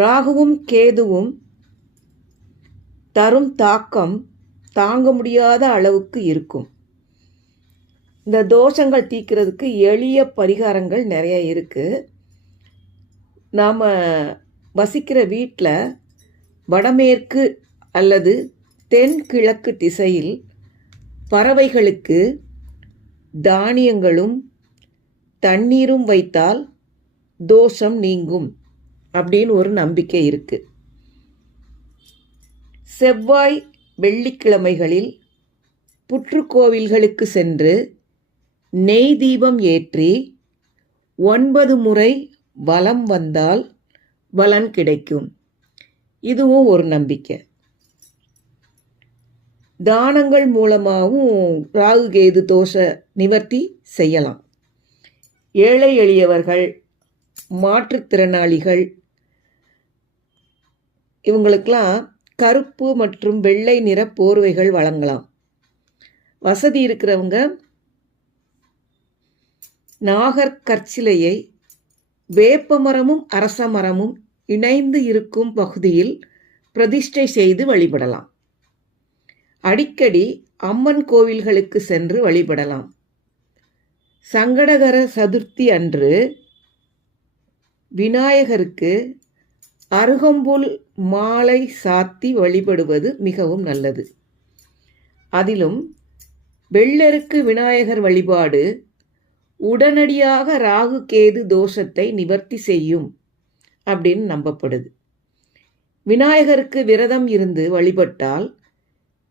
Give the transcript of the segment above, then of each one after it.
ராகுவும் கேதுவும் தரும் தாக்கம் தாங்க முடியாத அளவுக்கு இருக்கும். இந்த தோஷங்கள் தீர்க்கிறதுக்கு எளிய பரிகாரங்கள் நிறைய இருக்குது. நாம் வசிக்கிற வீட்டில் வடமேற்கு அல்லது தென்கிழக்கு திசையில் பறவைகளுக்கு தானியங்களும் தண்ணீரும் வைத்தால் தோஷம் நீங்கும் அப்படின்னு ஒரு நம்பிக்கை இருக்குது. செவ்வாய் வெள்ளிக்கிழமைகளில் புற்றுக்கோவில்களுக்கு சென்று நெய் தீபம் ஏற்றி 9 முறை வலம் வந்தால் பலன் கிடைக்கும். இதுவும் ஒரு நம்பிக்கை. தானங்கள் மூலமாகவும் ராகு கேது தோஷ நிவர்த்தி செய்யலாம். ஏழை எளியவர்கள், மாற்றுத்திறனாளிகள், இவங்களுக்கெல்லாம் கருப்பு மற்றும் வெள்ளை நிற போர்வைகள் வழங்கலாம். வசதி இருக்கிறவங்க நாகர்கற்சிலையை வேப்பமரமும் அரச மரமும் இணைந்து இருக்கும் பகுதியில் பிரதிஷ்டை செய்து வழிபடலாம். அடிக்கடி அம்மன் கோவில்களுக்கு சென்று வழிபடலாம். சங்கடகர சதுர்த்தி அன்று விநாயகருக்கு அருகம்புல் மாலை சாத்தி வழிபடுவது மிகவும் நல்லது. அதிலும் வெள்ளெருக்கு விநாயகர் வழிபாடு உடனடியாக ராகு கேது தோஷத்தை நிவர்த்தி செய்யும் அப்படின்னு நம்பப்படுது. விநாயகருக்கு விரதம் இருந்து வழிபட்டால்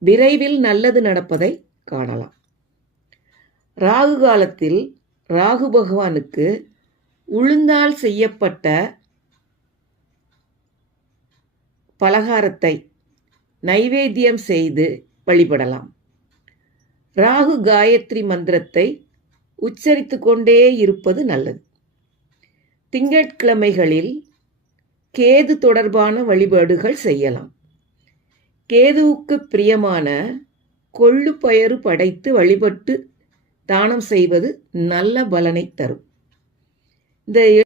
விரைவில் நல்லது நடப்பதை காணலாம். ராகு காலத்தில் ராகு பகவானுக்கு உளுந்தால் செய்யப்பட்ட பலகாரத்தை நைவேத்தியம் செய்து வழிபடலாம். ராகு காயத்ரி மந்திரத்தை உச்சரித்து கொண்டே இருப்பது நல்லது. திங்கட்கிழமைகளில் கேது தொடர்பான வழிபாடுகள் செய்யலாம். கேதுவுக்கு பிரியமான கொள்ளு பயறு படைத்து வழிபட்டு தானம் செய்வது நல்ல பலனை தரும். இந்த